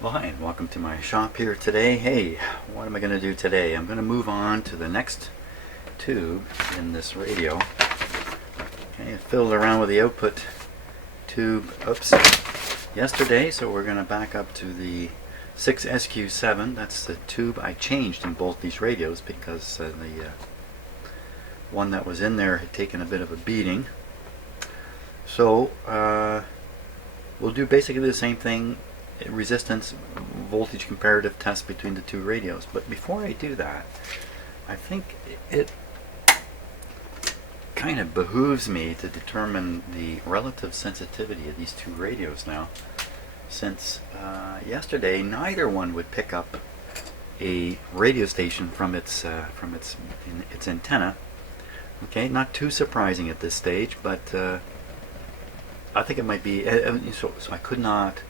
Well, hi, and welcome to my shop here today. Hey, what am I going to do today? I'm going to move on to the next tube in this radio. Okay, I fiddled around with the output tube, yesterday, so we're going to back up to the 6SQ7. That's the tube I changed in both these radios because the one that was in there had taken a bit of a beating. So we'll do basically the same thing, resistance voltage comparative test between the two radios. But before I do that, I think it kind of behooves me to determine the relative sensitivity of these two radios now, since yesterday neither one would pick up a radio station from its antenna. Okay, not too surprising at this stage, but I think it might be so I could not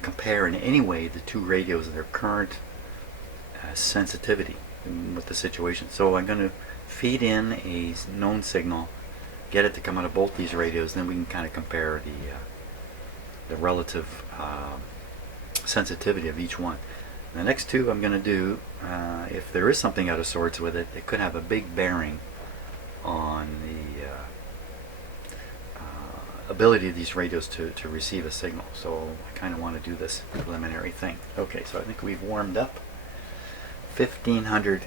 compare in any way the two radios and their current sensitivity with the situation. So I'm going to feed in a known signal, get it to come out of both these radios, then we can kind of compare the relative sensitivity of each one. The next two I'm going to do, if there is something out of sorts with it, it could have a big bearing on the ability of these radios to receive a signal. So I kind of want to do this preliminary thing. Okay, so I think we've warmed up 1500.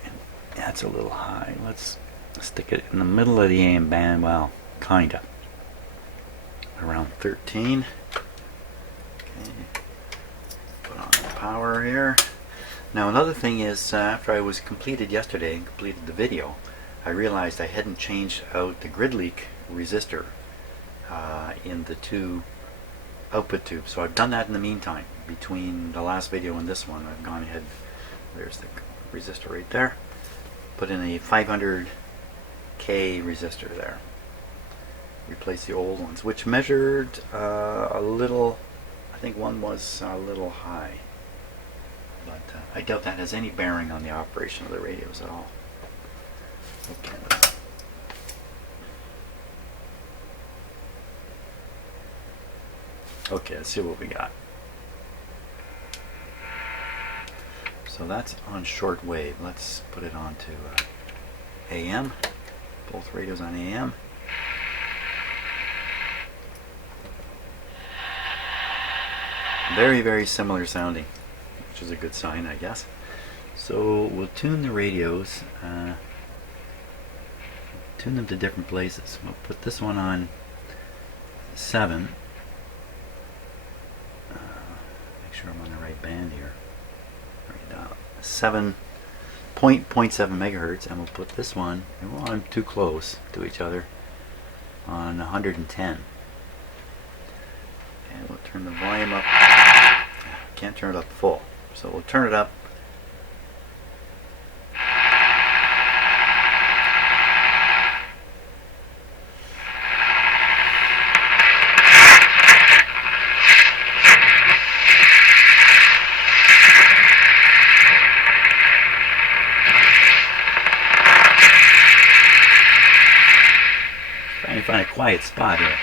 That's a little high. Let's stick it in the middle of the AM band. Well, kinda around 13. Okay, put on the power here. Now another thing is, after I was completed yesterday and completed the video, I realized I hadn't changed out the grid leak resistor in the two output tubes. So I've done that in the meantime. Between the last video and this one, I've gone ahead. There's the resistor right there. Put in a 500K resistor there. Replace the old ones, which measured a little. I think one was a little high, but I doubt that has any bearing on the operation of the radios at all. Okay. Okay, let's see what we got. So that's on shortwave. Let's put it on to AM. Both radios on AM. Very, very similar sounding, which is a good sign, I guess. So we'll tune the radios, tune them to different places. We'll put this one on 7. Make sure I'm on the right band here. Right now, 7.7 megahertz, and we'll put this one, well, I'm too close to each other, on 110. And we'll turn the volume up. Can't turn it up full, so we'll turn it up. Trying to find a quiet spot here.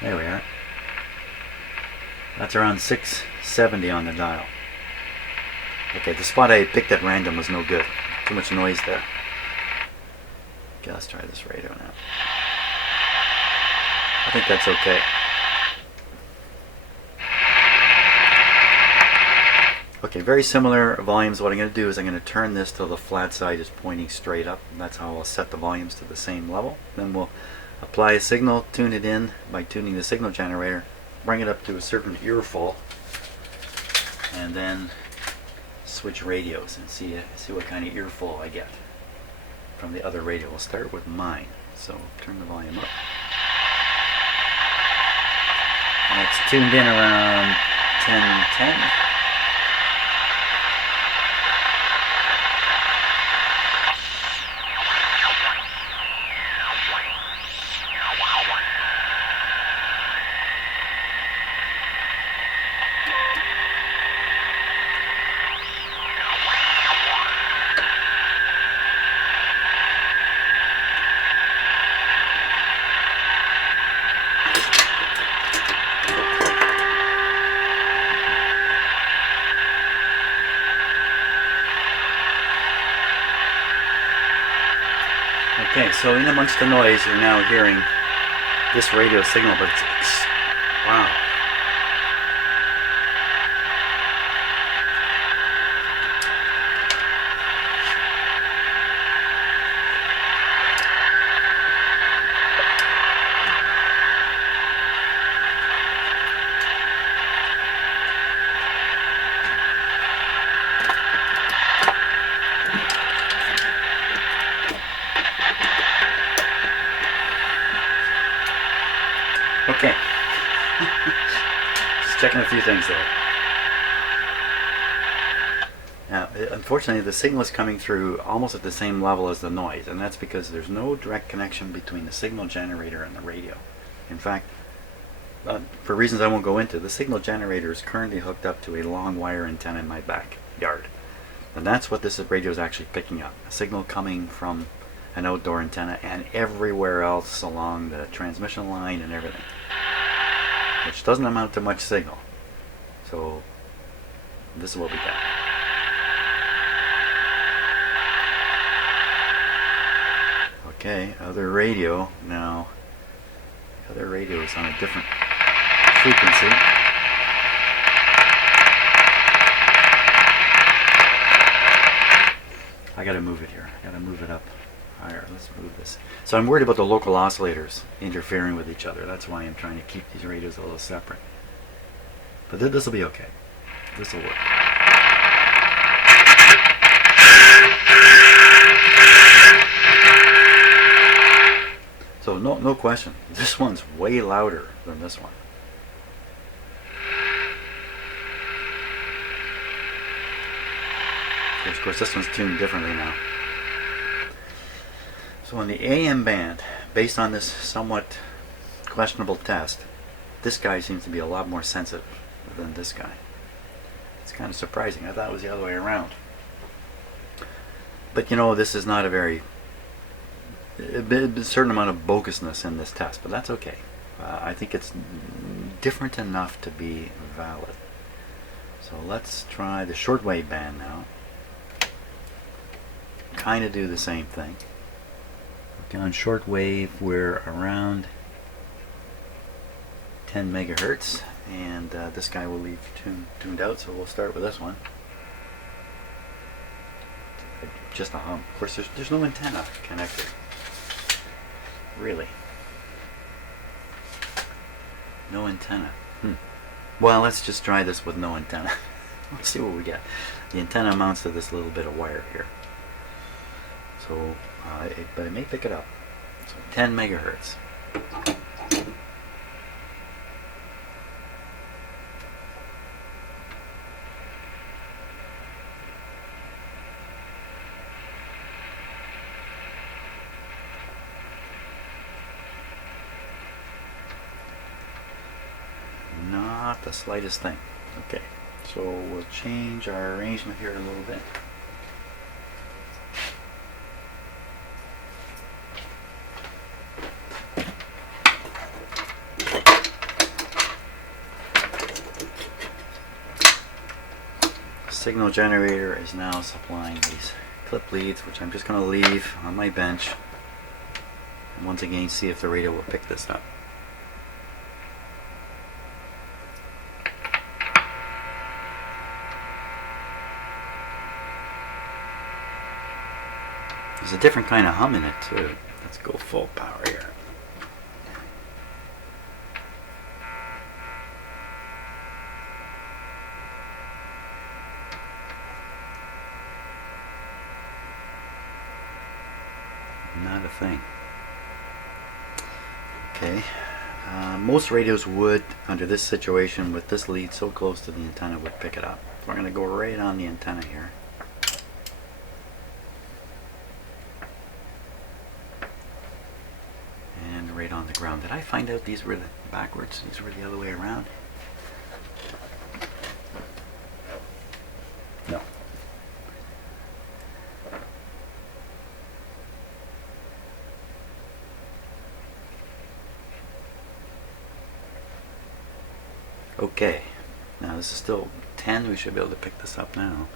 There we are. That's around 670 on the dial. Okay, the spot I picked at random was no good. Too much noise there. Okay, let's try this radio now. I think that's okay. Okay, very similar volumes. What I'm going to do is I'm going to turn this till the flat side is pointing straight up. That's how I'll set the volumes to the same level. Then we'll apply a signal, tune it in by tuning the signal generator, bring it up to a certain earful, and then switch radios and see what kind of earful I get from the other radio. We'll start with mine. So turn the volume up. And it's tuned in around 1010. Okay, so in amongst the noise, you're now hearing this radio signal, but it's wow. Okay. Just checking a few things there. Now, unfortunately, the signal is coming through almost at the same level as the noise, and that's because there's no direct connection between the signal generator and the radio. In fact, for reasons I won't go into, the signal generator is currently hooked up to a long wire antenna in my backyard. And that's what this radio is actually picking up. A signal coming from an outdoor antenna and everywhere else along the transmission line and everything, which doesn't amount to much signal. So this is what we got. Okay, other radio. Now the other radio is on a different frequency. I gotta move it here. I gotta move it up higher. Let's move this. So I'm worried about the local oscillators interfering with each other. That's why I'm trying to keep these radios a little separate. But this will be okay. This will work. So no question. This one's way louder than this one. Of course, this one's tuned differently now. So in the AM band, based on this somewhat questionable test, this guy seems to be a lot more sensitive than this guy. It's kind of surprising. I thought it was the other way around. But you know, this is not a certain amount of bogusness in this test, but that's okay. I think it's different enough to be valid. So let's try the shortwave band now. Kind of do the same thing. Okay, on shortwave we're around 10 megahertz, and this guy will leave tuned out, so we'll start with this one. Just a hum. Of course, there's no antenna connected. Really. No antenna. Well, let's just try this with no antenna. Let's see what we get. The antenna mounts to this little bit of wire here. So, but it may pick it up. So 10 megahertz. Not the slightest thing. Okay, so we'll change our arrangement here a little bit. Signal generator is now supplying these clip leads, which I'm just going to leave on my bench, and once again see if the radio will pick this up. There's a different kind of hum in it too. Let's go full power here. Not a thing. Okay. Most radios would, under this situation, with this lead so close to the antenna, would pick it up. So we're going to go right on the antenna here. And right on the ground. Did I find out these were backwards? These were the other way around? No. Okay, now this is still 10. We should be able to pick this up now.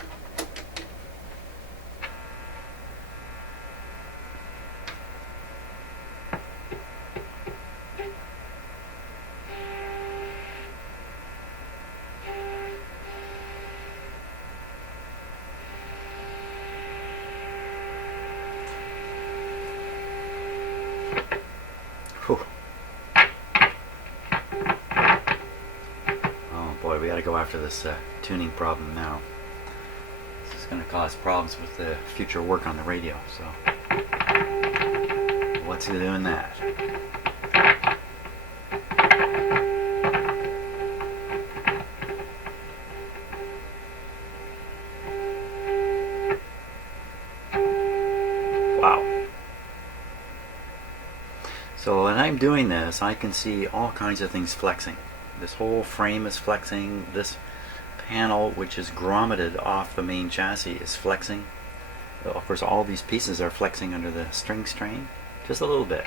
boy, we got to go after this tuning problem now. This is going to cause problems with the future work on the radio. So, what's doing that? Wow. So when I'm doing this, I can see all kinds of things flexing. This whole frame is flexing. This panel, which is grommeted off the main chassis, is flexing. Of course, all these pieces are flexing under the string strain, just a little bit.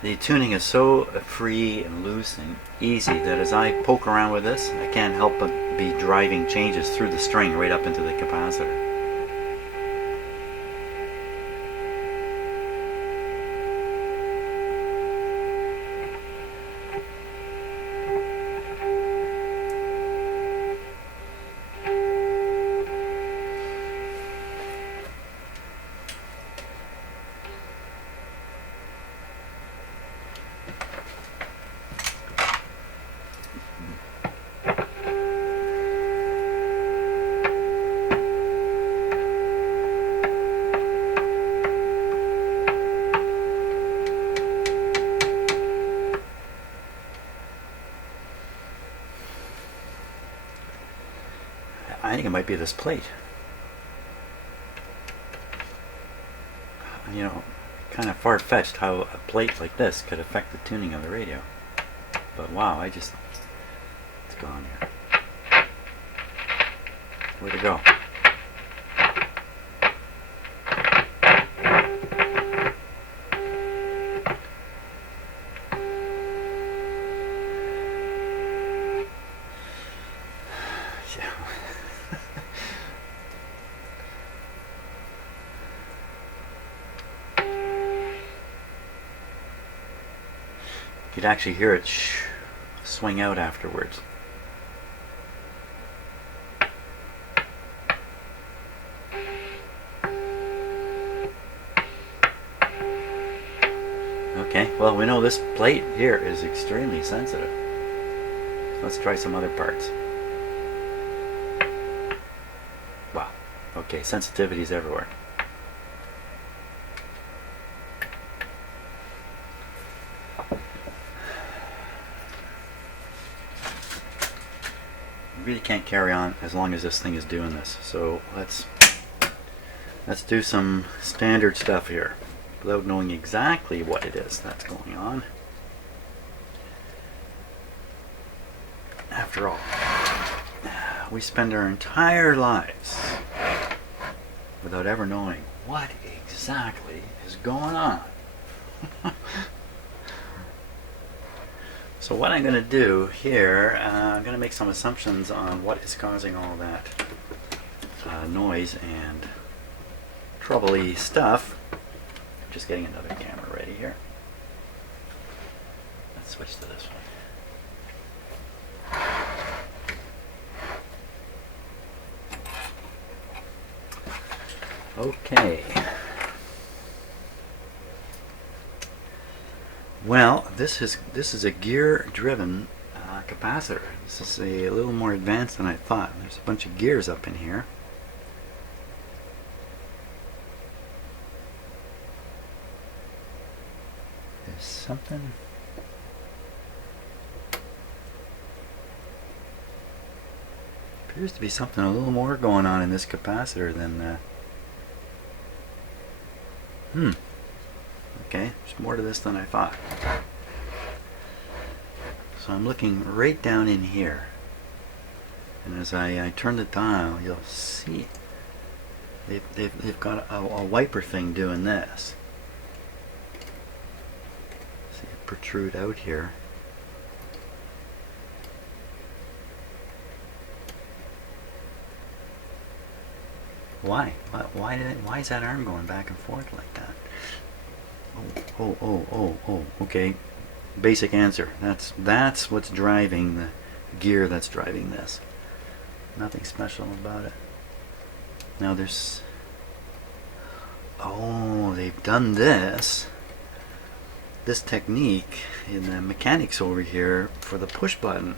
The tuning is so free and loose and easy that as I poke around with this, I can't help but be driving changes through the string right up into the capacitor. I think it might be this plate. You know, kind of far-fetched how a plate like this could affect the tuning of the radio. But wow, it's gone here. Where'd it go? You'd actually hear it swing out afterwards. Okay, well, we know this plate here is extremely sensitive. Let's try some other parts. Wow. Okay, sensitivity's everywhere. Really can't carry on as long as this thing is doing this. So let's do some standard stuff here without knowing exactly what it is that's going on. After all, we spend our entire lives without ever knowing what exactly is going on. So what I'm going to do here, I'm going to make some assumptions on what is causing all that noise and troubly stuff. I'm just getting another camera ready here. Let's switch to this one. Okay. Well, this is a gear-driven capacitor. This is a little more advanced than I thought. There's a bunch of gears up in here. There's something. Appears to be something a little more going on in this capacitor than. Okay, there's more to this than I thought. So I'm looking right down in here, and as I turn the dial, you'll see they've got a wiper thing doing this. See it protrude out here. Why? Why is that arm going back and forth like that? Oh, okay. Basic answer. That's what's driving the gear that's driving this. Nothing special about it. Now there's... Oh, they've done this technique in the mechanics over here for the push button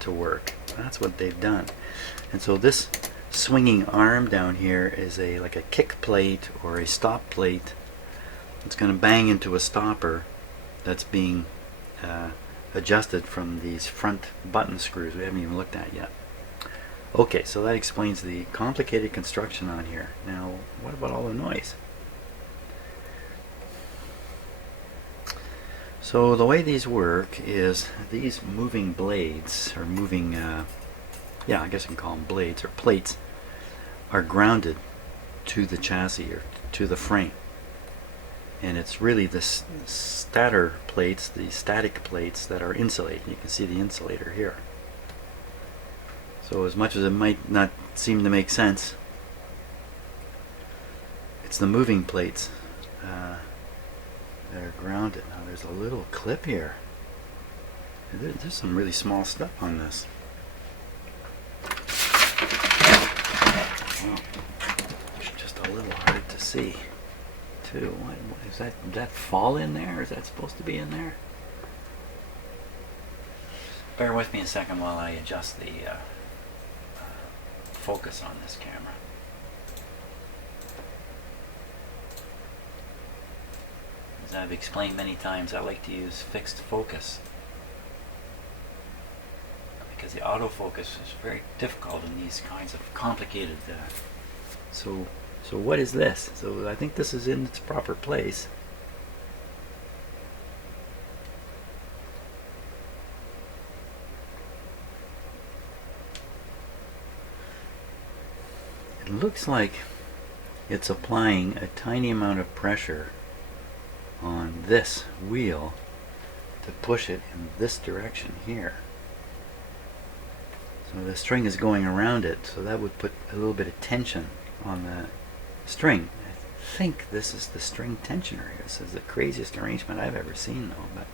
to work. That's what they've done. And so this swinging arm down here is like a kick plate or a stop plate. It's going to bang into a stopper that's being adjusted from these front button screws we haven't even looked at yet. Okay, so that explains the complicated construction on here. Now, what about all the noise? So the way these work is these moving blades, or moving, yeah, I guess you can call them blades or plates, are grounded to the chassis or to the frame. And it's really the stator plates, the static plates, that are insulated. You can see the insulator here. So as much as it might not seem to make sense, it's the moving plates that are grounded. Now there's a little clip here. There's some really small stuff on this. Well, it's just a little hard to see too. What is that? Did that fall in there? Or is that supposed to be in there? Bear with me a second while I adjust the focus on this camera. As I've explained many times, I like to use fixed focus because the autofocus is very difficult in these kinds of complicated. So what is this? So I think this is in its proper place. It looks like it's applying a tiny amount of pressure on this wheel to push it in this direction here. So the string is going around it, so that would put a little bit of tension on the string. I think this is the string tensioner. This is the craziest arrangement I've ever seen though, but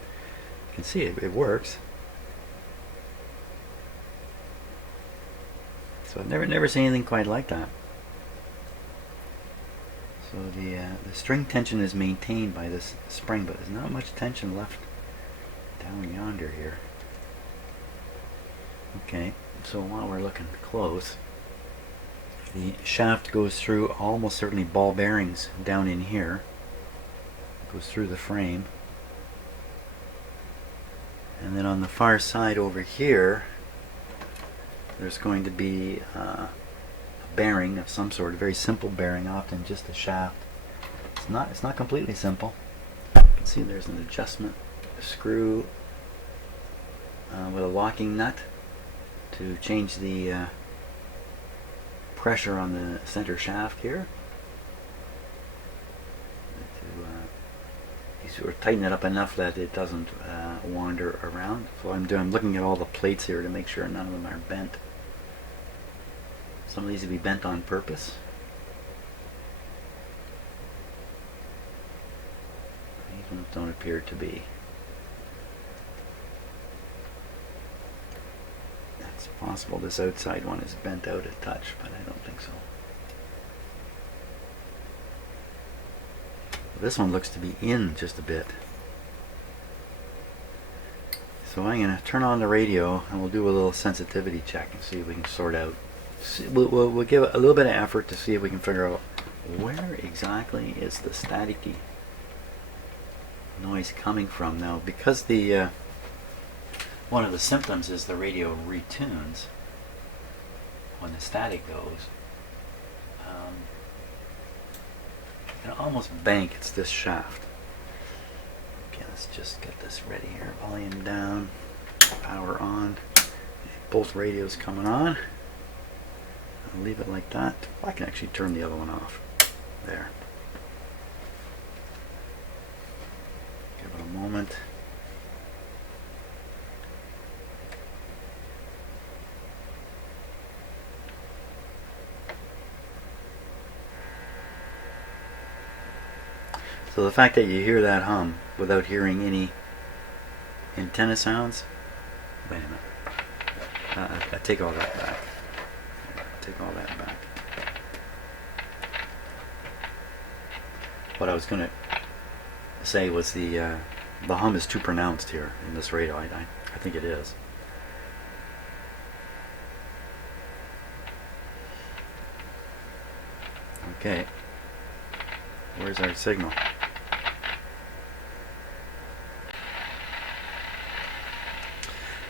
you can see it works. So I've never seen anything quite like that. So the string tension is maintained by this spring, but there's not much tension left down yonder here. Okay, so while we're looking close, the shaft goes through almost certainly ball bearings down in here. It goes through the frame. And then on the far side over here, there's going to be bearing of some sort, a very simple bearing, often just a shaft. It's not completely simple. You can see there's an adjustment screw with a locking nut to change the pressure on the center shaft here. You sort of tighten it up enough that it doesn't wander around. So I'm looking at all the plates here to make sure none of them are bent. Some of these will be bent on purpose. These ones don't appear to be. It's possible this outside one is bent out a touch, but I don't think so. This one looks to be in just a bit. So I'm going to turn on the radio and we'll do a little sensitivity check and see if we can sort out. We'll give a little bit of effort to see if we can figure out where exactly is the staticky noise coming from. Now, because the one of the symptoms is the radio retunes when the static goes. It almost banks this shaft. Okay, let's just get this ready here. Volume down, power on. Both radios coming on. I'll leave it like that. I can actually turn the other one off. There. Give it a moment. So the fact that you hear that hum without hearing any antenna sounds, wait a minute, I take all that back. what I was going to say was the hum is too pronounced here in this radio. I think it is. Okay, where's our signal?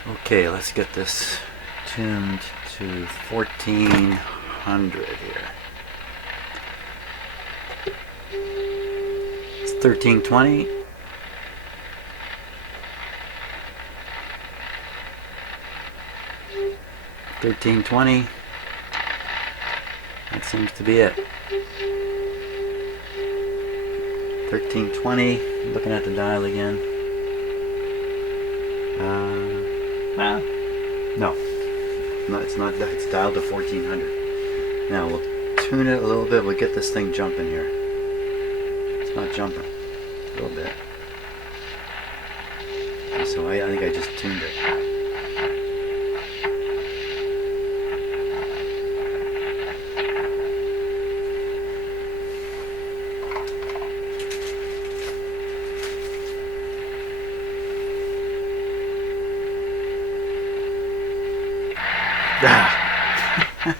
Okay, let's get this tuned to 1400 here. It's 1320. That seems to be it. 1320. Looking at the dial again. No, it's not that. It's dialed to 1400. Now we'll tune it a little bit. We'll get this thing jumping here. It's not jumping. A little bit. So I think I just tuned it.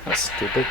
That's stupid.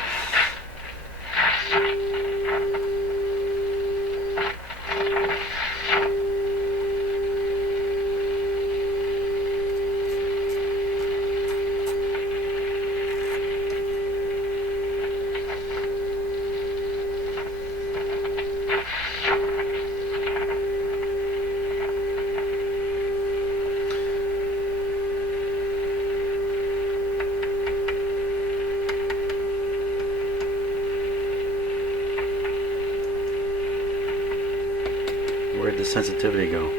Where'd the sensitivity go?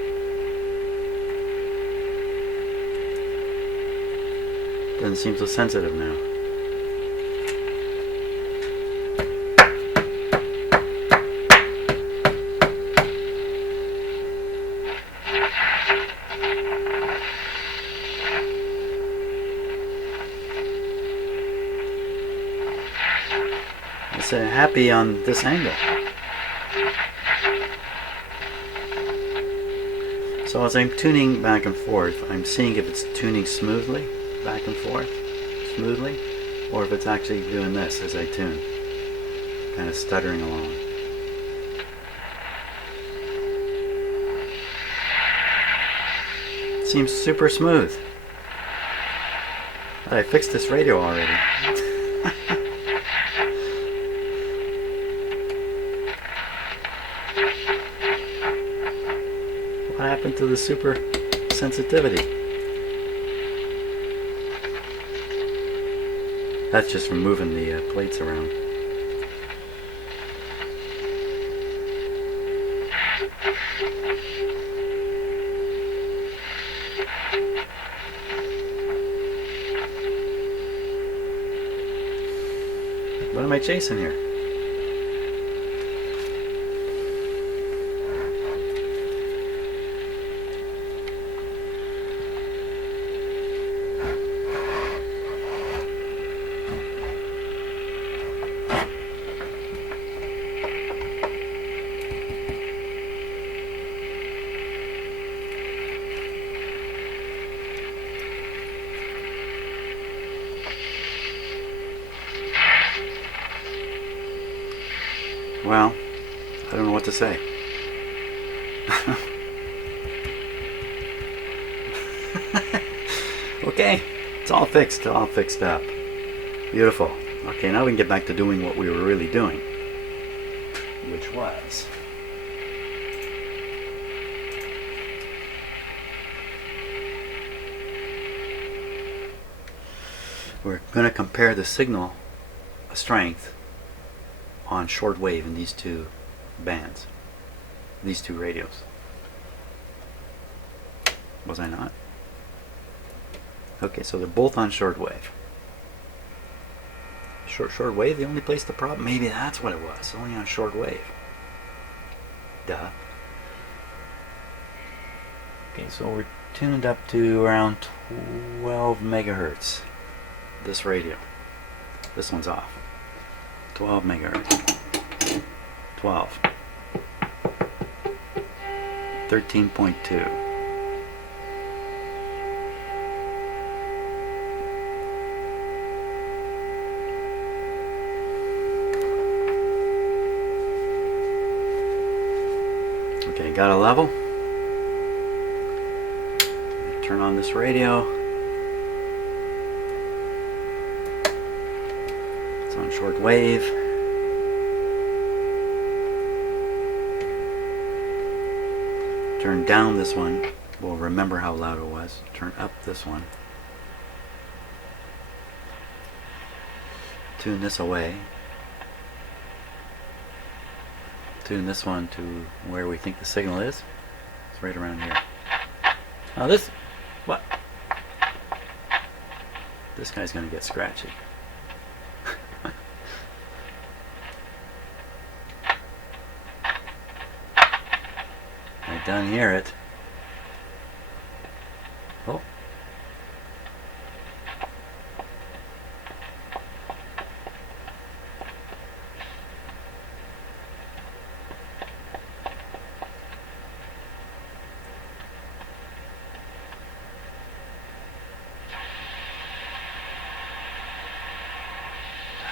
Doesn't seem so sensitive now. It's happy on this angle. So as I'm tuning back and forth, I'm seeing if it's tuning smoothly, back and forth, smoothly, or if it's actually doing this as I tune, kind of stuttering along. It seems super smooth. But I fixed this radio already. What happened to the super sensitivity? That's just from moving the plates around. What am I chasing here? Well, I don't know what to say. Okay, it's all fixed up. Beautiful. Okay, now we can get back to doing what we were really doing, which was we're going to compare the signal strength on shortwave in these two bands, these two radios. Was I not? Okay, so they're both on shortwave. Shortwave, the only place the problem, maybe that's what it was, only on shortwave. Duh. Okay, so we're tuned up to around 12 megahertz. This radio. This one's off. 12 megahertz. 12. 13.2. Okay, got a level. Turn on this radio. It's on shortwave. Turn down this one. We'll remember how loud it was. Turn up this one. Tune this away. Tune this one to where we think the signal is. It's right around here. Now this, what? This guy's gonna get scratchy. I done hear it. Oh.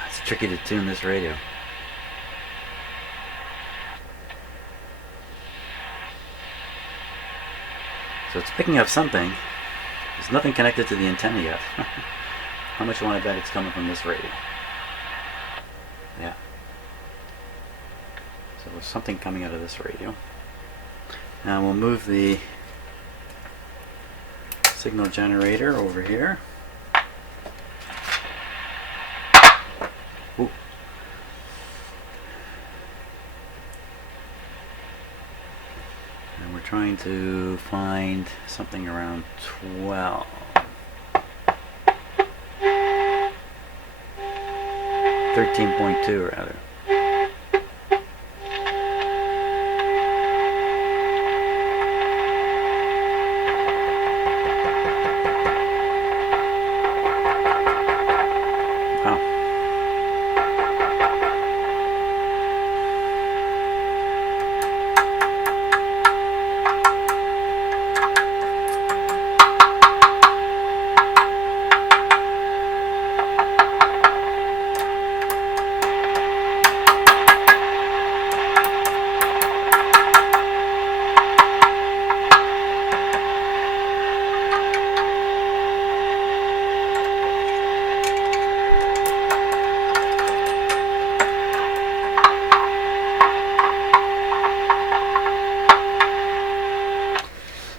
It's tricky to tune this radio. So it's picking up something. There's nothing connected to the antenna yet. How much you want to bet it's coming from this radio? Yeah. So there's something coming out of this radio. Now we'll move the signal generator over here. Ooh. And we're trying to find something around 12. 13.2 rather.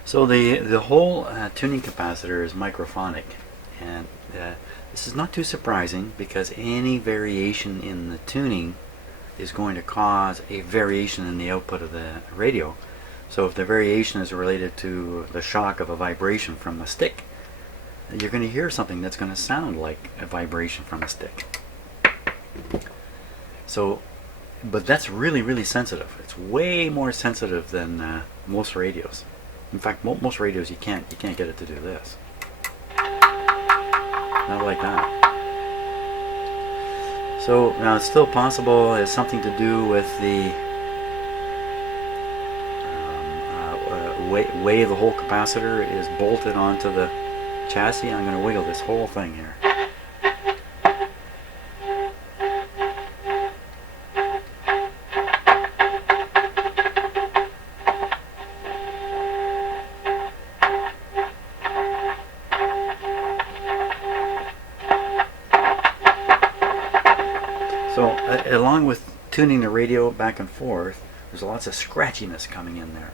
So the whole tuning capacitor is microphonic, and this is not too surprising because any variation in the tuning is going to cause a variation in the output of the radio. So if the variation is related to the shock of a vibration from a stick, you're going to hear something that's going to sound like a vibration from a stick. So, but that's really sensitive. It's way more sensitive than most radios. In fact, most radios you can't get it to do this. Not like that. So now it's still possible. It's something to do with the way the whole capacitor is bolted onto the chassis. I'm going to wiggle this whole thing here. So along with tuning the radio back and forth, there's lots of scratchiness coming in there.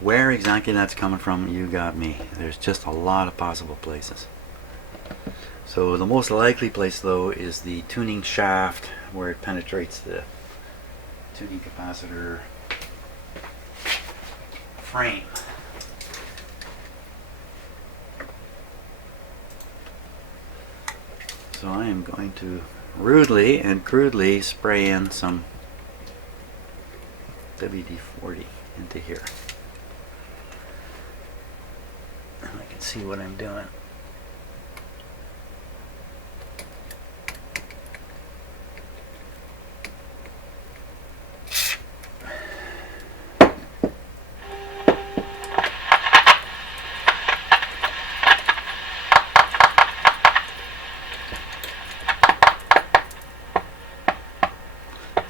Where exactly that's coming from, you got me. There's just a lot of possible places. So the most likely place though is the tuning shaft where it penetrates the tuning capacitor frame. So I am going to rudely and crudely spray in some WD-40 into here. And I can see what I'm doing.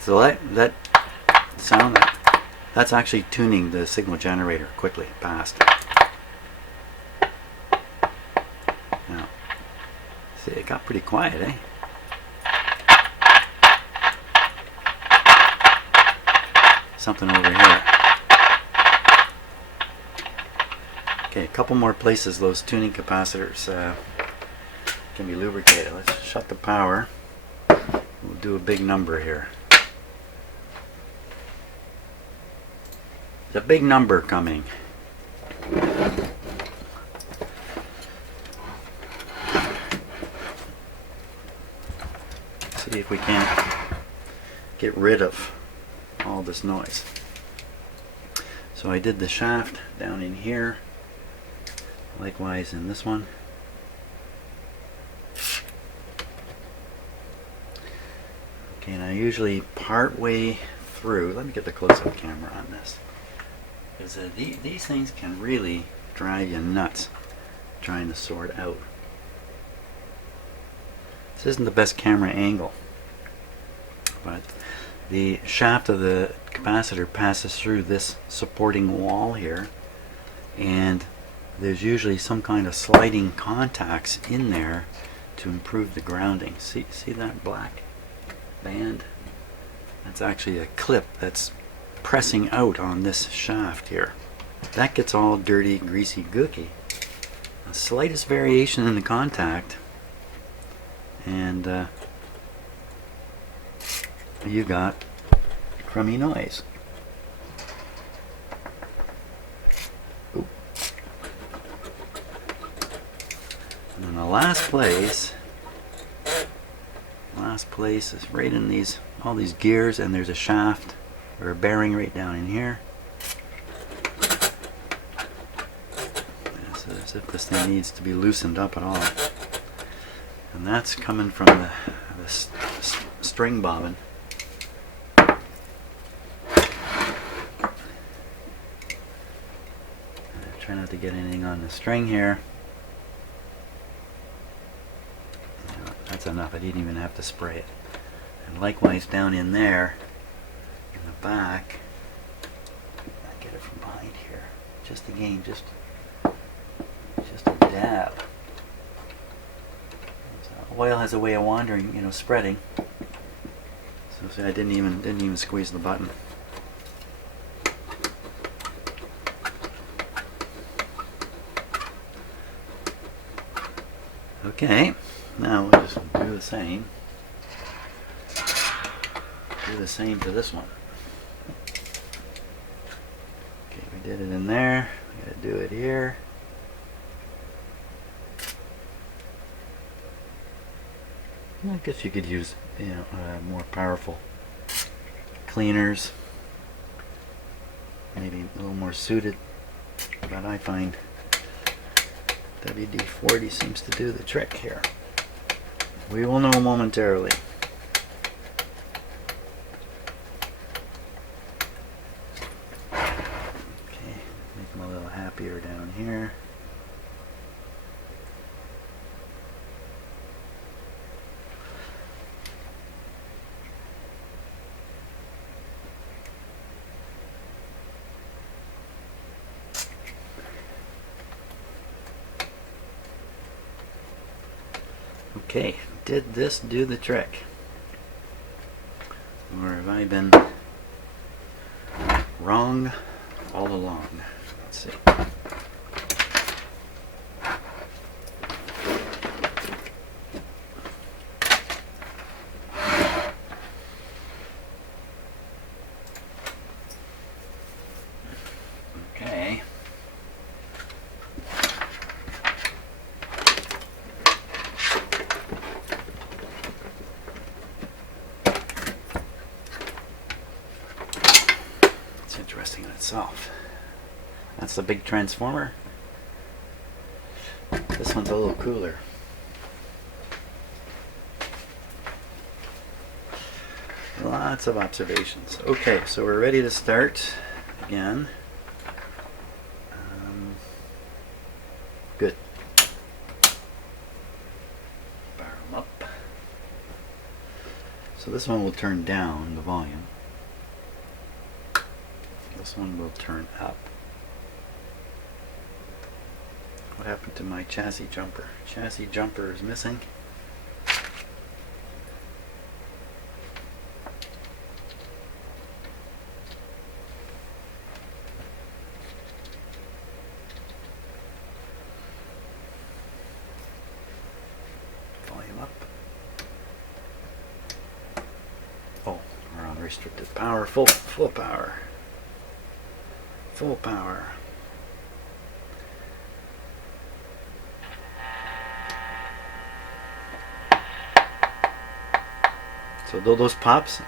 So that sound, that's actually tuning the signal generator quickly past. Now, see, it got pretty quiet, eh? Something over here. Okay, a couple more places those tuning capacitors can be lubricated. Let's shut the power. We'll do a big number here. There's a big number coming. See if we can't get rid of all this noise. So I did the shaft down in here, likewise in this one. Okay, now usually part way through, let me get the close-up camera on this, because these things can really drive you nuts trying to sort out. This isn't the best camera angle, but the shaft of the capacitor passes through this supporting wall here, and there's usually some kind of sliding contacts in there to improve the grounding. See that black band? That's actually a clip that's pressing out on this shaft here. That gets all dirty, greasy, gooky. The slightest variation in the contact, and you got crummy noise. Oop. And then the last place is right in all these gears, and there's a shaft or a bearing right down in here. It's as if this thing needs to be loosened up at all. And that's coming from the string bobbin. Try not to get anything on the string here. That's enough. I didn't even have to spray it. And likewise down in there, in the back, I get it from behind here. Just again, just a dab. So oil has a way of wandering, spreading. So see, I didn't even squeeze the button. Okay, now we'll just do the same. Do the same to this one. Okay, we did it in there. We gotta do it here. I guess you could use, more powerful cleaners, maybe a little more suited, but I find WD-40 seems to do the trick here. We will know momentarily. Okay, make them a little happier down here. Okay, did this do the trick? Or have I been wrong all along? Let's see. Okay. Interesting in itself. That's the big transformer. This one's a little cooler. Lots of observations. Okay, so we're ready to start again. Good. Fire them up. So this one will turn down the volume. This one will turn up. What happened to my chassis jumper? Chassis jumper is missing. Volume up. Oh, we're on restricted power. Full power. Full power. So those pops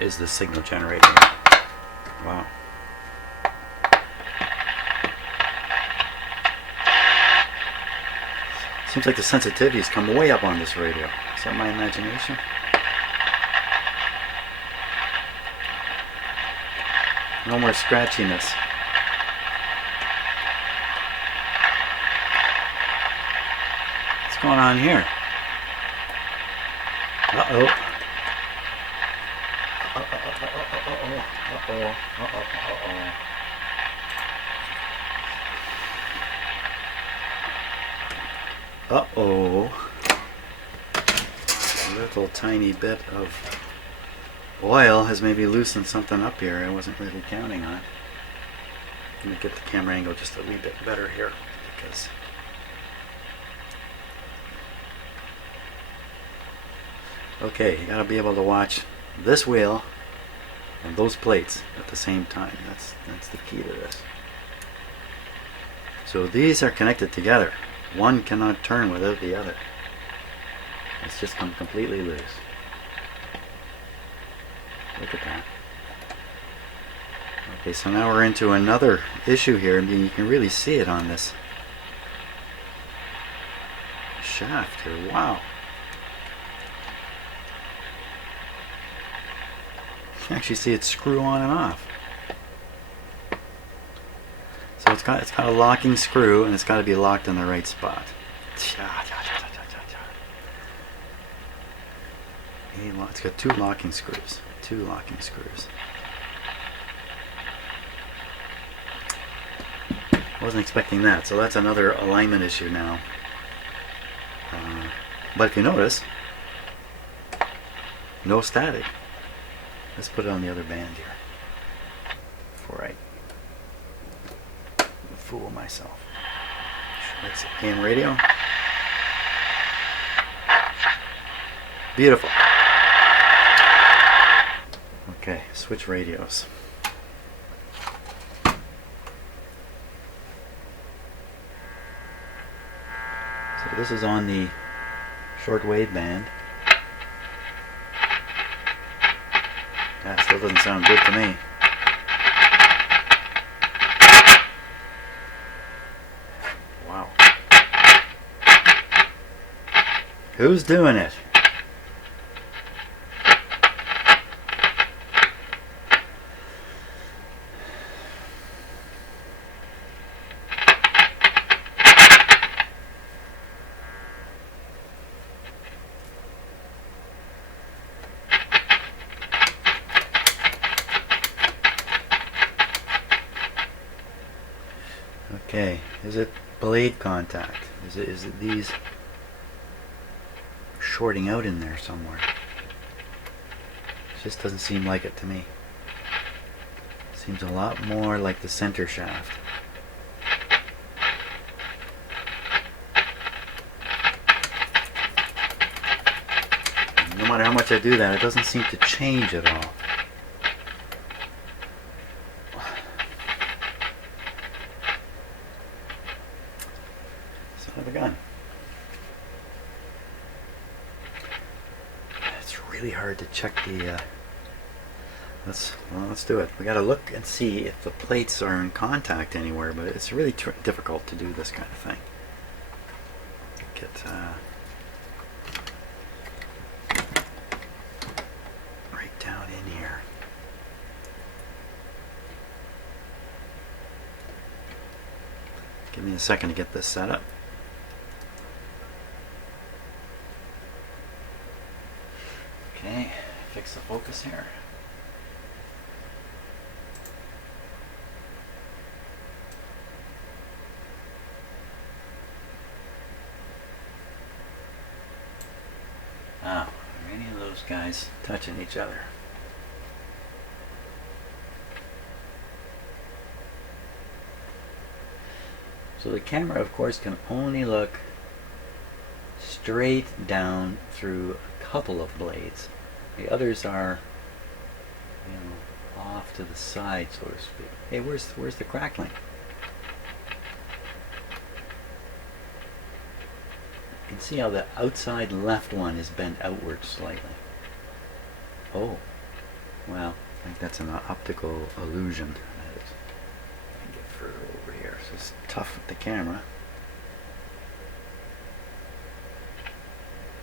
is the signal generator. Wow. Seems like the sensitivities come way up on this radio. Is that my imagination? No more scratchiness. What's going on here? Uh-oh. Uh-oh. A little tiny bit of oil has maybe loosened something up here I wasn't really counting on. Let me get the camera angle just a wee bit better here, because okay, you gotta be able to watch this wheel and those plates at the same time. That's the key to this. So these are connected together. One cannot turn without the other. It's just come completely loose. Look at that. Okay, so now we're into another issue here. I mean, you can really see it on this shaft here. Wow. You can actually see it screw on and off. So it's got a locking screw, and it's got to be locked in the right spot. It's got two locking screws. Wasn't expecting that, so that's another alignment issue now. But if you notice, no static. Let's put it on the other band here before I fool myself. That's AM radio. Beautiful. Okay, switch radios. So this is on the shortwave band. That still doesn't sound good to me. Wow. Who's doing it? Okay, is it blade contact? Is it these shorting out in there somewhere? It just doesn't seem like it to me. Seems a lot more like the center shaft. No matter how much I do that, it doesn't seem to change at all. Son of a gun. It's really hard to check the let's do it. We got to look and see if the plates are in contact anywhere, but it's really difficult to do this kind of thing. Get right down in here. Give me a second to get this set up. Okay, fix the focus here. Now, are any of those guys touching each other? So the camera, of course, can only look straight down through a couple of blades. The others are, you know, off to the side, so to speak. Hey, where's the crackling? You can see how the outside left one is bent outward slightly. Oh, well, I think that's an optical illusion. I can get further over here. So it's tough with the camera.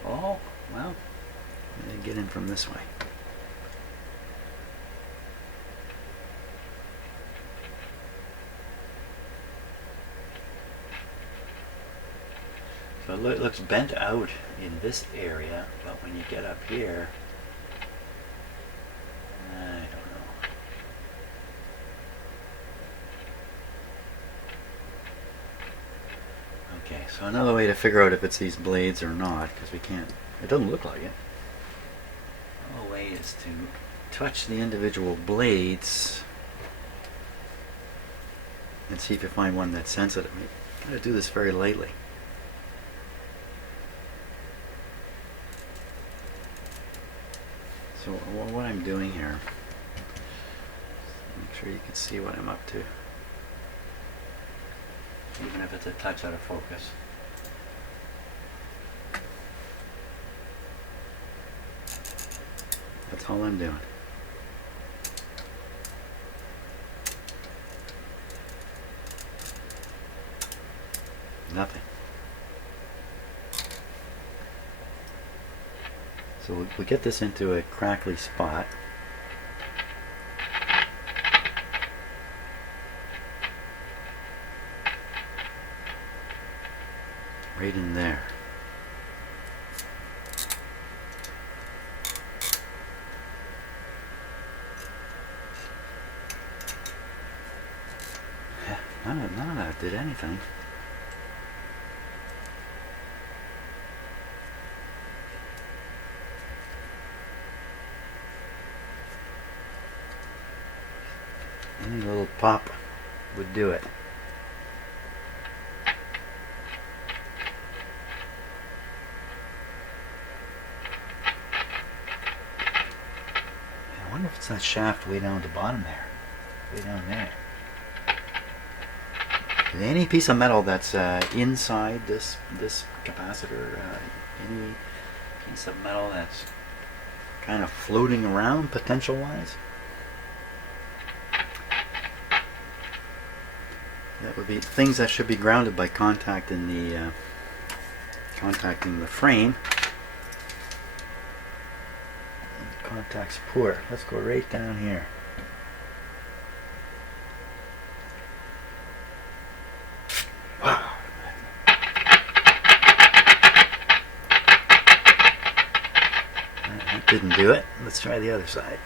Oh, well, get in from this way. So it looks bent out in this area, but when you get up here, I don't know. Okay, so another way to figure out if it's these blades or not, because we can't, it doesn't look like it. Another way is to touch the individual blades and see if you find one that's sensitive. You gotta do this very lightly. So what I'm doing here, make sure you can see what I'm up to, even if it's a touch out of focus. That's all I'm doing. Nothing. So we get this into a crackly spot. Right in there. None of that did anything. Any little pop would do it. I wonder if it's that shaft way down at the bottom there. Way down there. Any piece of metal that's inside this capacitor, any piece of metal that's kind of floating around potential-wise, that would be things that should be grounded by contacting the frame. And contact support. Let's go right down here. Wow. That didn't do it. Let's try the other side.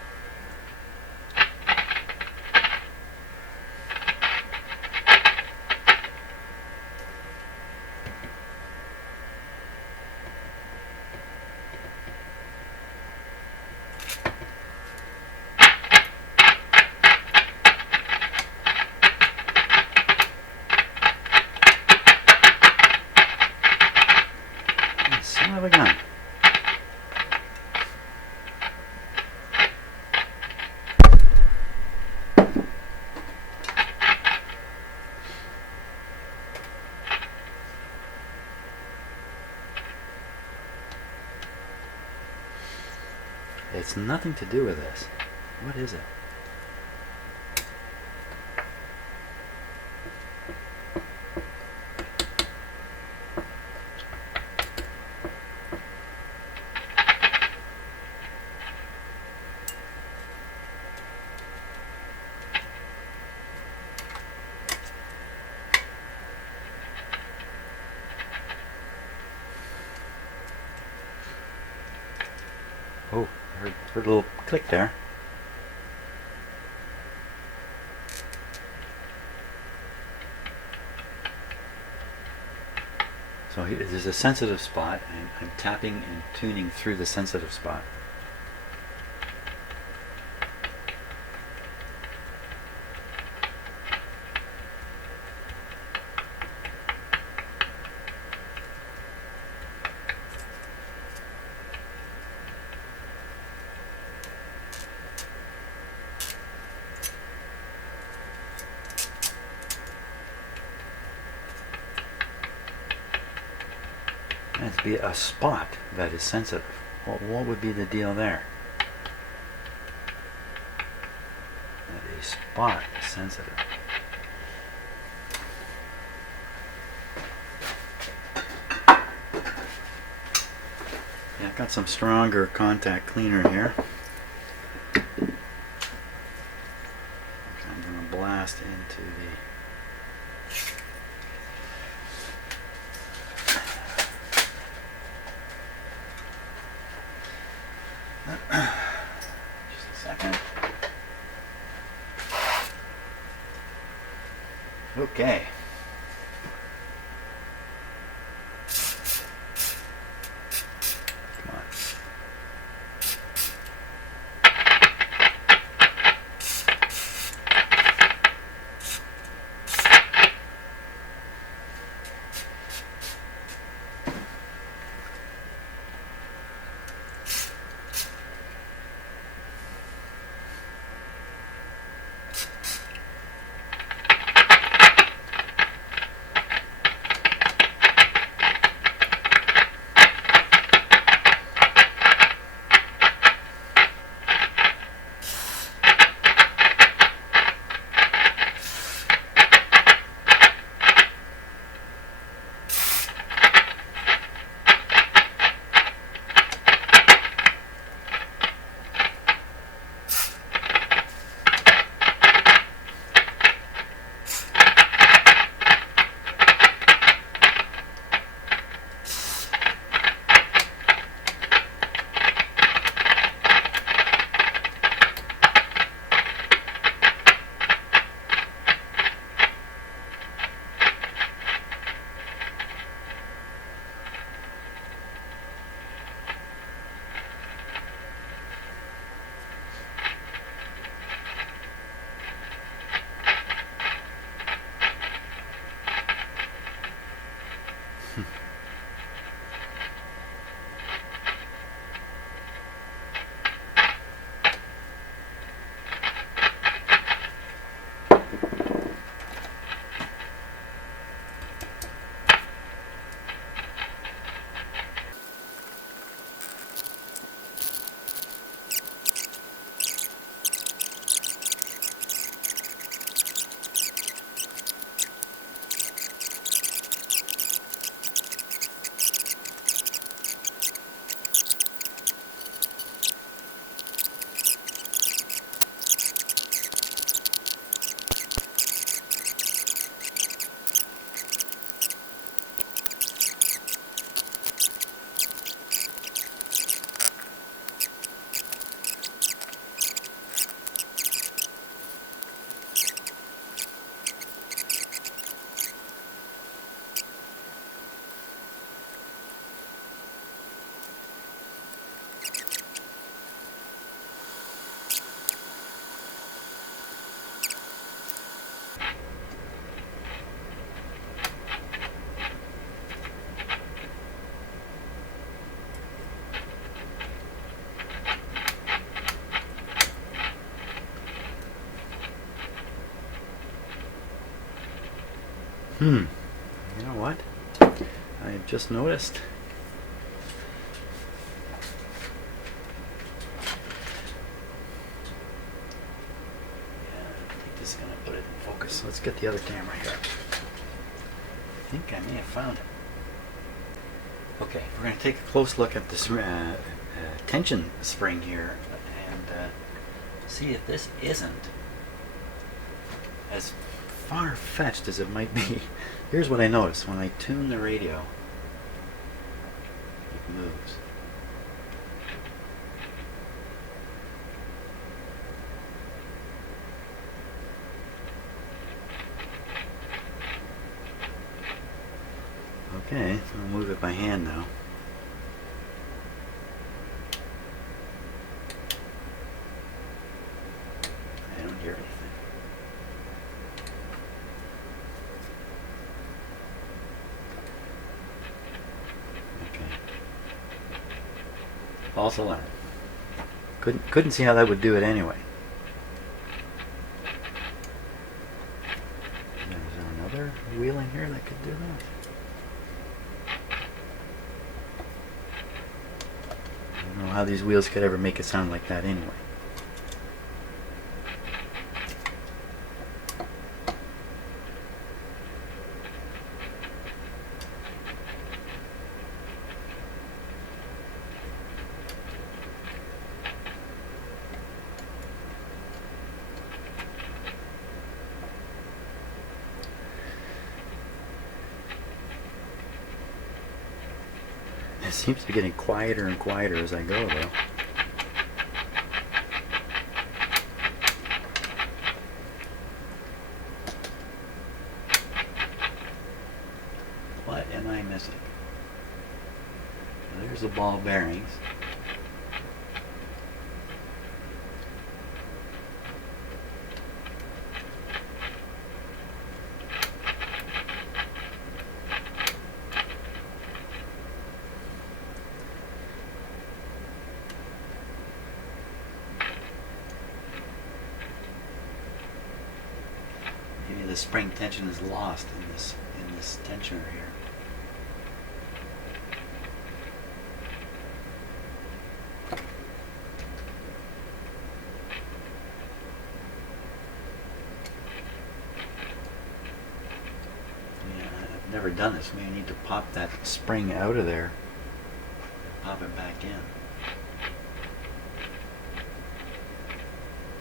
Son of a gun. It's nothing to do with this. What is it? Oh. heard a little click there. So there's a sensitive spot, and I'm tapping and tuning through the sensitive spot. That'd be a spot that is sensitive. What would be the deal there? That a spot is sensitive. Yeah, I've got some stronger contact cleaner here. I'm going to blast into the just a second. Okay. Come on. You know what? I've just noticed. Yeah, I think this is going to put it in focus. Let's get the other camera here. I think I may have found it. Okay, we're going to take a close look at this tension spring here and see if this isn't as far-fetched as it might be. Here's what I noticed. When I tune the radio, it moves. Okay, I'll move it by hand now. I don't hear anything. Okay. False alarm. Couldn't see how that would do it anyway. Is there another wheel in here that could do that? I don't know how these wheels could ever make it sound like that anyway. It seems to be getting quieter and quieter as I go, though. What am I missing? There's the ball bearings. Maybe the spring tension is lost in this tensioner here. Yeah, I've never done this. Maybe I need to pop that spring out of there and pop it back in.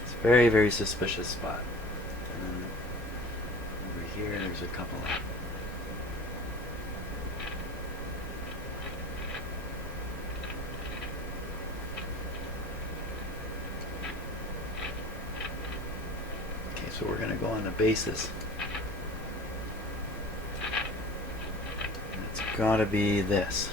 It's a very, very suspicious spot. And then over here, there's a couple of. Okay, so we're going to go on the basis. It's got to be this.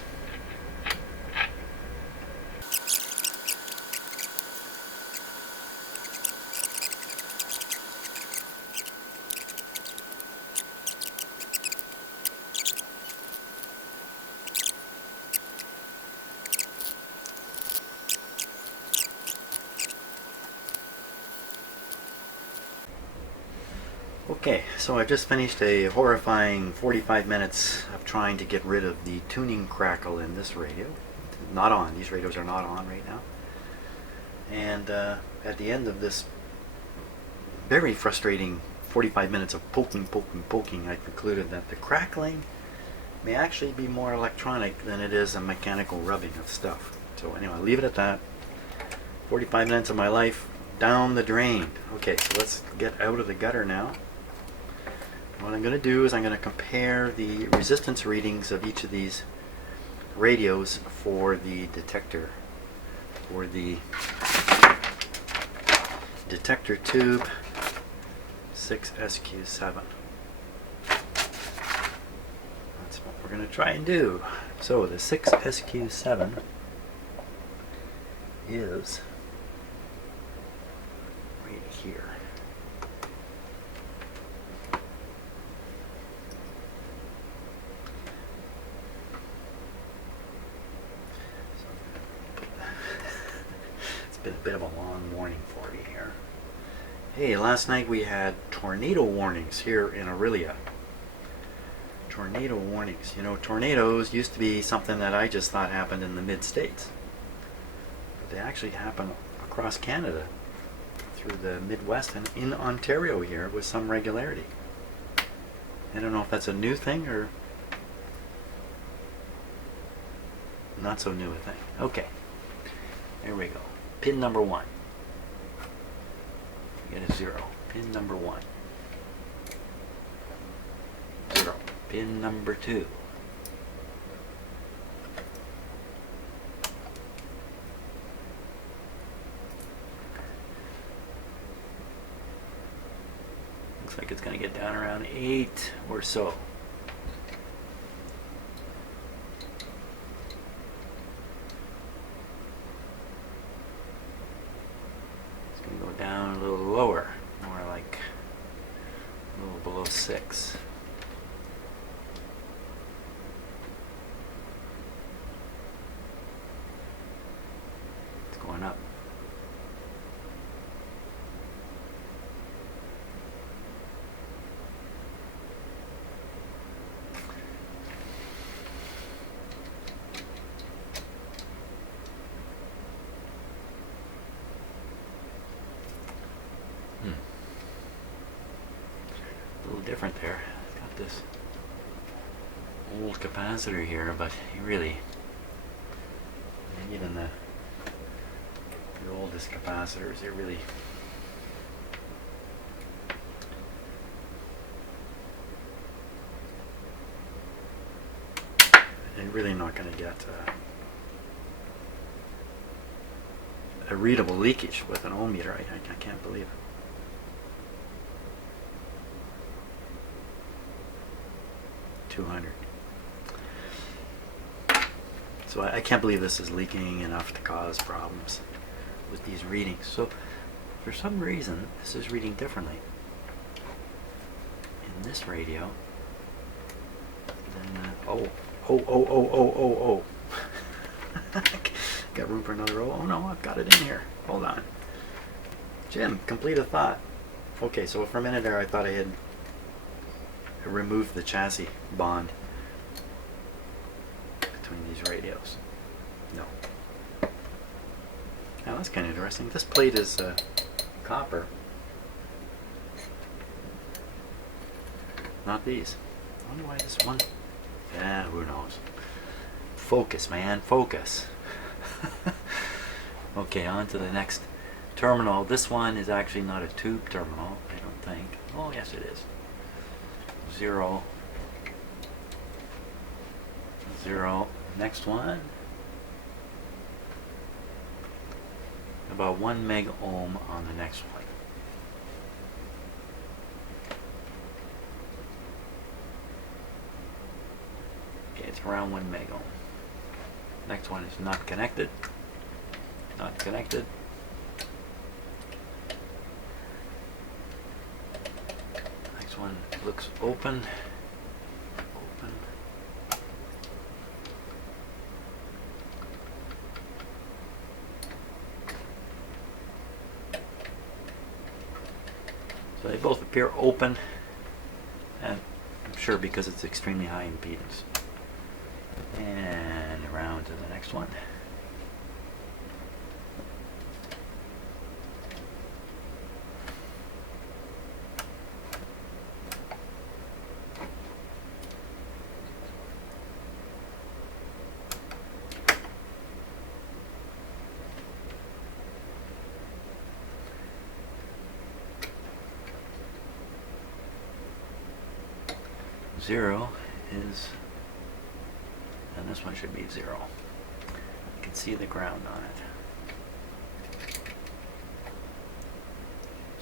Okay, so I just finished a horrifying 45 minutes of trying to get rid of the tuning crackle in this radio. Not on. These radios are not on right now. And at the end of this very frustrating 45 minutes of poking, I concluded that the crackling may actually be more electronic than it is a mechanical rubbing of stuff. So anyway, I'll leave it at that. 45 minutes of my life down the drain. Okay, so let's get out of the gutter now. What I'm going to do is I'm going to compare the resistance readings of each of these radios for the detector, for the detector tube 6SQ7. That's what we're going to try and do. So the 6SQ7 is right here. Been a bit of a long morning for me here. Hey, last night we had tornado warnings here in Aurelia. Tornado warnings. You know, tornadoes used to be something that I just thought happened in the mid-states. But they actually happen across Canada, through the Midwest and in Ontario here with some regularity. I don't know if that's a new thing or not so new a thing. Okay, there we go. Pin number 1. Get a 0. Pin number 1. 0. Pin number 2. Looks like it's going to get down around 8 or so. down a little lower, more like a little below 6. It's going up. A little different there. It's got this old capacitor here, but really, even the oldest capacitors, they're really not going to get a readable leakage with an ohm meter. I can't believe it. So I can't believe this is leaking enough to cause problems with these readings. So for some reason this is reading differently in this radio than oh got room for another row? Oh no, I've got it in here. Hold on, Jim, complete a thought. Okay, so for a minute there I thought I had removed the chassis bond between these radios. No. Now that's kind of interesting. This plate is copper, not these. I wonder why this one. Yeah, who knows? Focus, man, focus. Okay, on to the next terminal. This one is actually not a tube terminal, I don't think. Oh, yes, it is. 0, 0. Next one, about 1 meg ohm on the next one. Okay, it's around 1 meg ohm. Next one is not connected. Not connected. Next one looks open. Open. So they both appear open, and I'm sure because it's extremely high impedance. And around to the next one. Zero is, and this one should be 0. You can see the ground on it.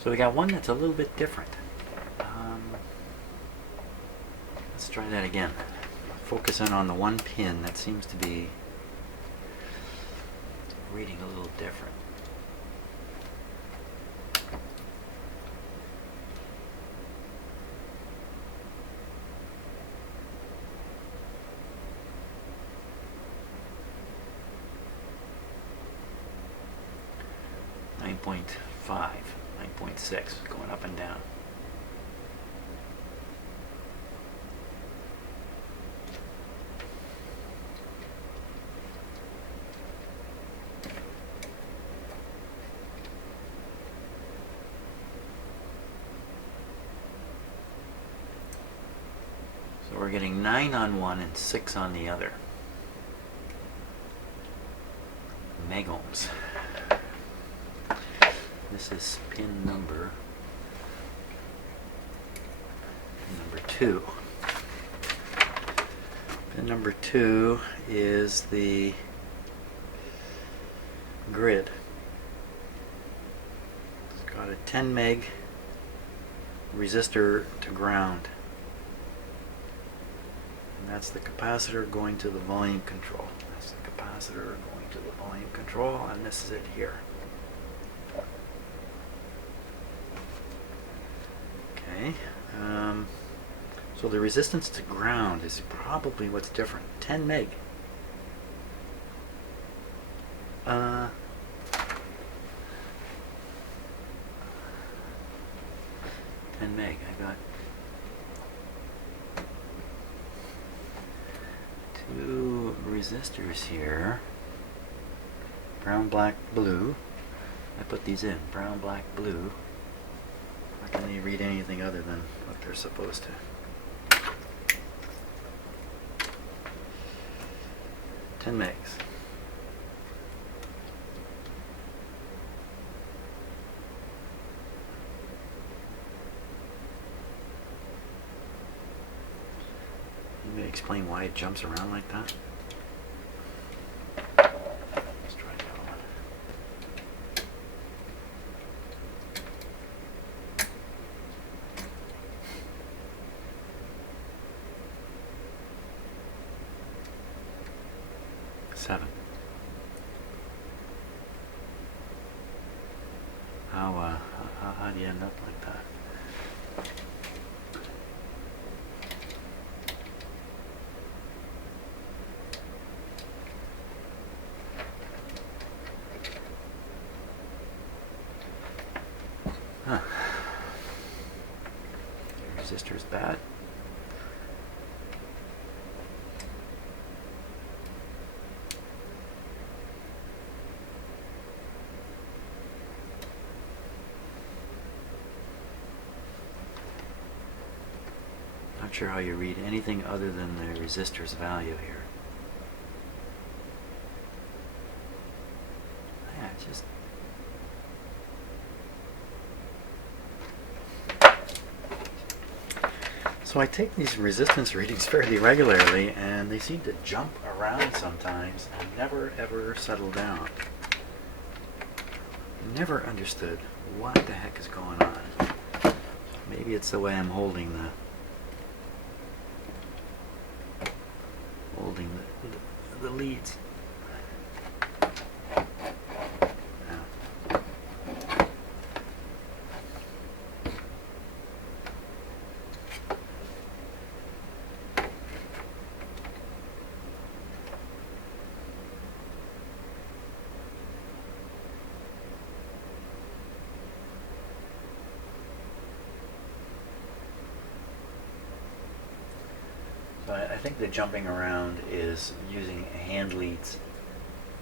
So we got one that's a little bit different. Let's try that again. Focus in on the one pin that seems to be reading a little different. .5, 9.6, going up and down. So we're getting 9 on one and 6 on the other. Megohms. This is pin number 2. Pin number 2 is the grid. It's got a 10 meg resistor to ground. And that's the capacitor going to the volume control. That's the capacitor going to the volume control, and this is it here. Okay. So the resistance to ground is probably what's different. 10 meg. 10 meg. I got 2 resistors here. Brown, black, blue. I put these in. Brown, black, blue. Not going to read anything other than what they're supposed to. 10 megs. You may explain why it jumps around like that? Let's try the other one. Seven. How do you end up like that? Huh. Your resistor is bad. Not sure how you read anything other than the resistor's value here. Yeah, it's just so I take these resistance readings fairly regularly, and they seem to jump around sometimes and never ever settle down. Never understood what the heck is going on. Maybe it's the way I'm holding the leads. I think the jumping around is using hand leads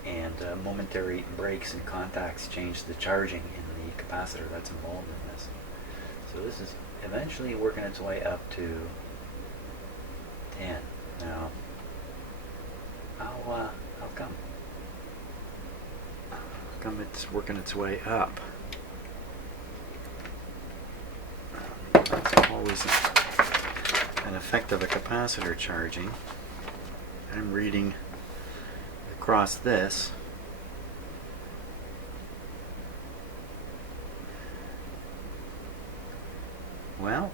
and momentary breaks and contacts change the charging in the capacitor that's involved in this. So this is eventually working its way up to 10. Now, how come? How come it's working its way up? That's always an effect of a capacitor charging. I'm reading across this. Well,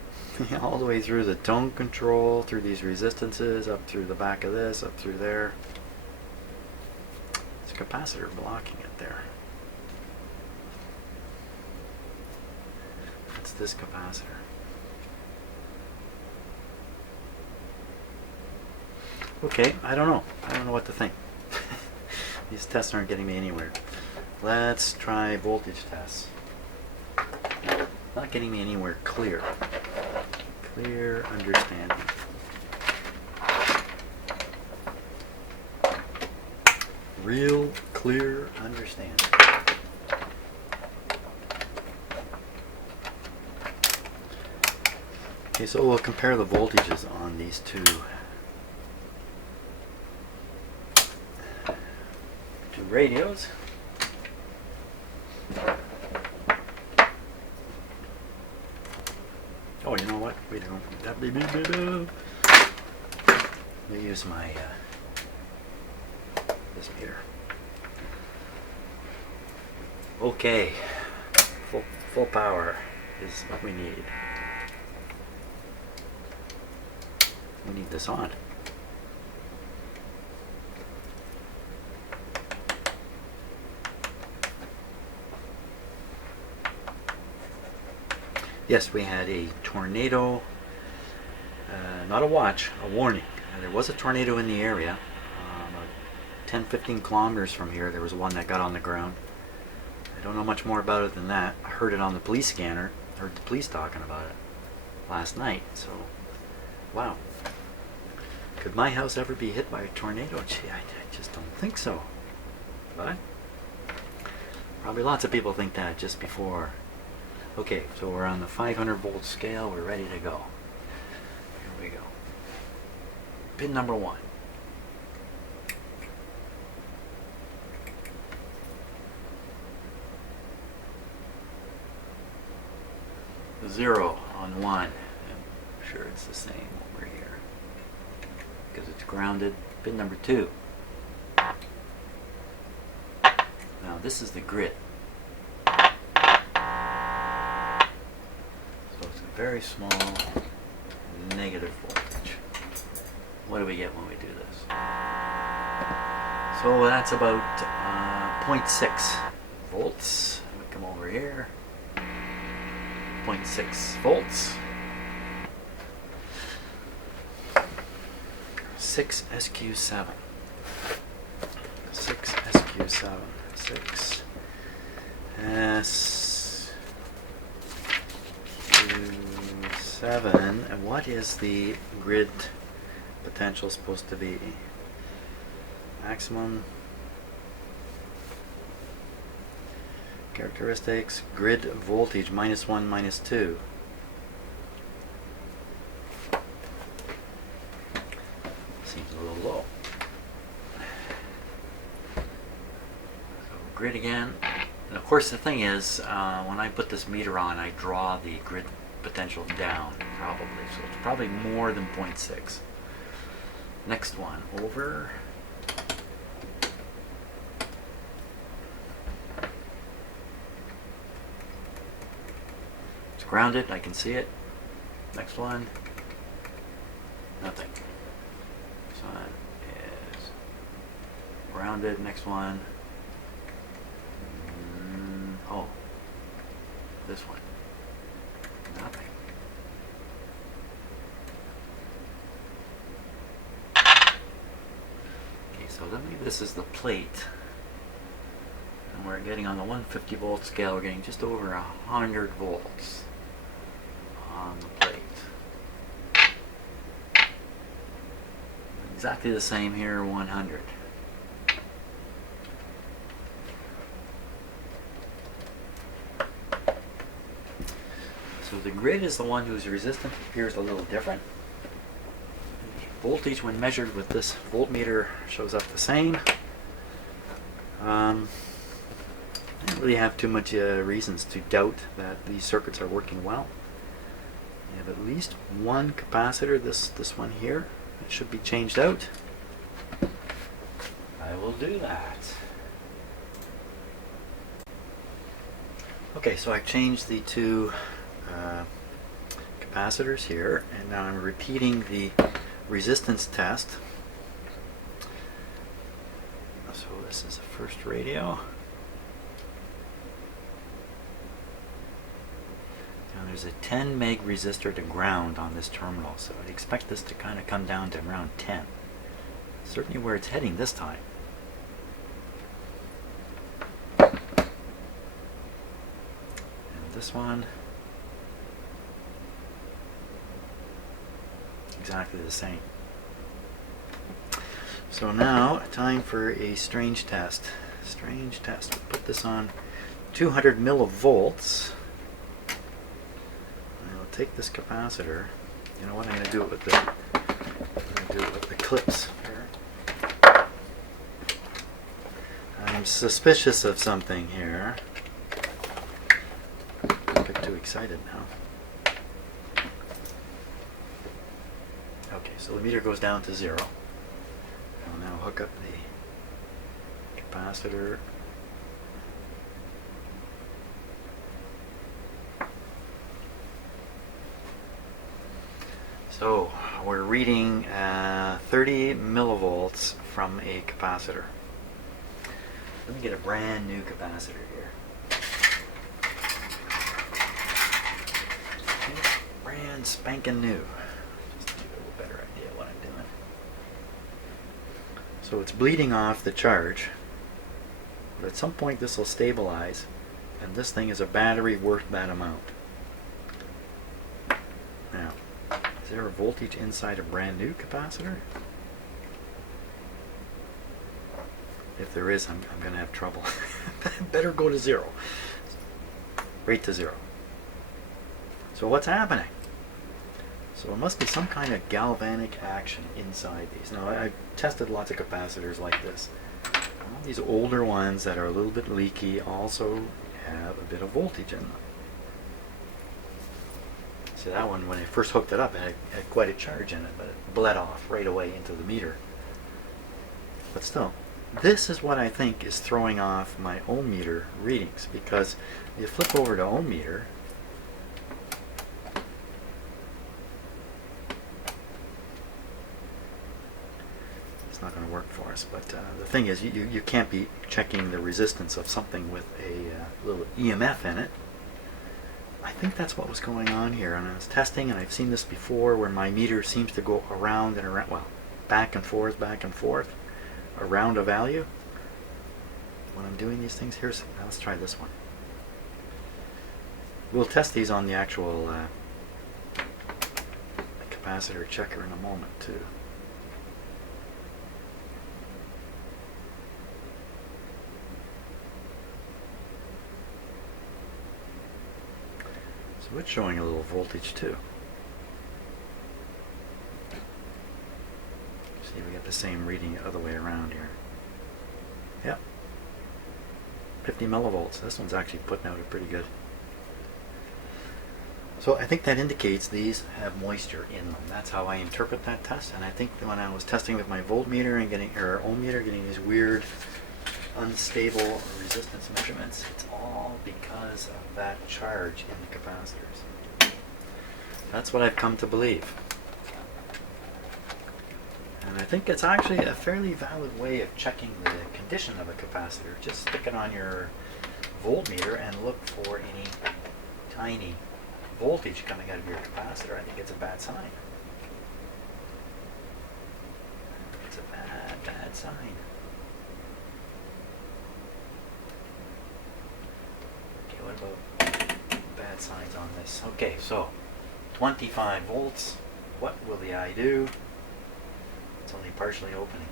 all the way through the tone control, through these resistances, up through the back of this, up through there. It's a capacitor blocking it there. It's this capacitor. Okay, I don't know. I don't know what to think. These tests aren't getting me anywhere. Let's try voltage tests. Not getting me anywhere clear. Clear understanding. Real clear understanding. Okay, so we'll compare the voltages on these two radios. Oh, you know what? Wait a minute. Let me use my this meter. Okay, full power is what we need. We need this on. Yes, we had a tornado, not a watch, a warning. There was a tornado in the area. About 10-15 kilometers from here, there was one that got on the ground. I don't know much more about it than that. I heard it on the police scanner, heard the police talking about it last night. So, wow. Could my house ever be hit by a tornado? Gee, I just don't think so. But probably lots of people think that just before. Okay, so we're on the 500 volt scale. We're ready to go. Here we go. Pin number 1. Zero on 1. I'm sure it's the same over here because it's grounded. Pin number 2. Now this is the grid. So it's a very small negative voltage. What do we get when we do this? So that's about 0.6 volts. We come over here. 0.6 volts. 6 SQ7. 6 SQ7. 6 SQ7. And what is the grid potential supposed to be? Maximum characteristics, grid voltage, -1, -2. Seems a little low. So grid again. And of course the thing is, when I put this meter on, I draw the grid potential down, probably. So it's probably more than 0.6. Next one, over. Grounded, I can see it. Next one, nothing. This one is grounded. Next one, oh, this one, nothing. Okay, so maybe this is the plate. And we're getting on the 150 volt scale, we're getting just over 100 volts. On the plate. Exactly the same here, 100. So the grid is the one whose resistance appears a little different. The voltage when measured with this voltmeter shows up the same. I don't really have too much reasons to doubt that these circuits are working well. We have at least one capacitor, this one here. It should be changed out. I will do that. Okay, so I've changed the two capacitors here, and now I'm repeating the resistance test. So this is the first radio. There's a 10 meg resistor to ground on this terminal, so I'd expect this to kind of come down to around 10. Certainly where it's heading this time. And this one, exactly the same. So now, time for a strange test. Strange test. We'll put this on 200 millivolts. Take this capacitor. You know what? I'm going to do it with the clips here. I'm suspicious of something here. Don't get too excited now. Okay, so the meter goes down to 0. I'll now hook up the capacitor. So we're reading 30 millivolts from a capacitor. Let me get a brand new capacitor here. Brand spanking new. Just to give you a little better idea of what I'm doing. So it's bleeding off the charge, but at some point this will stabilize, and this thing is a battery worth that amount. Now, is there a voltage inside a brand new capacitor? If there is, I'm going to have trouble. Better go to 0. Right to 0. So what's happening? So it must be some kind of galvanic action inside these. Now, I've tested lots of capacitors like this. These older ones that are a little bit leaky also have a bit of voltage in them. See, that one, when I first hooked it up, it had quite a charge in it, but it bled off right away into the meter. But still, this is what I think is throwing off my ohm meter readings, because you flip over to ohm meter, it's not going to work for us, but the thing is, you can't be checking the resistance of something with a little EMF in it. I think that's what was going on here, and I was testing, and I've seen this before where my meter seems to go around and around, well, back and forth, around a value. When I'm doing these things, now let's try this one. We'll test these on the actual capacitor checker in a moment too. So it's showing a little voltage too. See, we got the same reading the other way around here. Yep. 50 millivolts. This one's actually putting out a pretty good. So I think that indicates these have moisture in them. That's how I interpret that test. And I think that when I was testing with my voltmeter and getting, or ohm meter, getting these weird unstable resistance measurements, it's all because of that charge in the capacitors. That's what I've come to believe. And I think it's actually a fairly valid way of checking the condition of a capacitor. Just stick it on your voltmeter and look for any tiny voltage coming out of your capacitor. I think it's a bad sign. It's a bad sign. Okay, what about bad signs on this? Okay, so 25 volts. What will the eye do? It's only partially opening.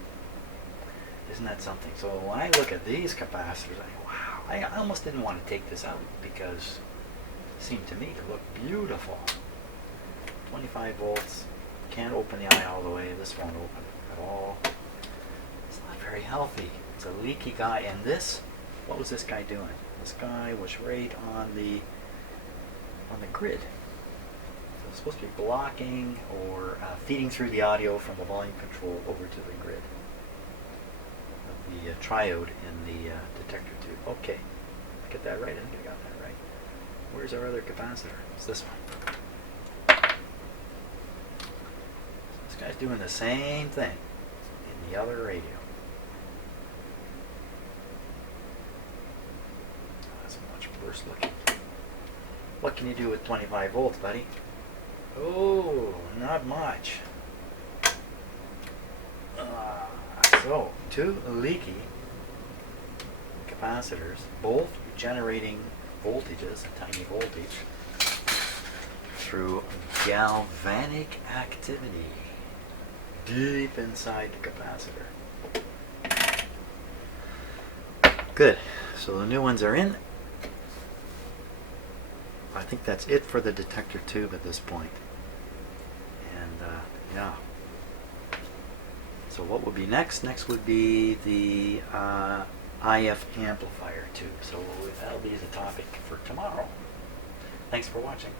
Isn't that something? So when I look at these capacitors, I go, wow, I almost didn't want to take this out because it seemed to me to look beautiful. 25 volts, can't open the eye all the way. This won't open at all. It's not very healthy. It's a leaky guy. And this, what was this guy doing? This guy was right on the grid. It's supposed to be blocking or feeding through the audio from the volume control over to the grid of the triode in the detector tube. Okay, get that right. I think I got that right. Where's our other capacitor? It's this one. This guy's doing the same thing in the other radio. That's much worse looking. What can you do with 25 volts, buddy? Oh, not much. So, two leaky capacitors, both generating voltages, a tiny voltage, through galvanic activity deep inside the capacitor. Good. So the new ones are in. I think that's it for the detector tube at this point. And yeah. So what would be next? Next would be the IF amplifier tube. So that'll be the topic for tomorrow. Thanks for watching.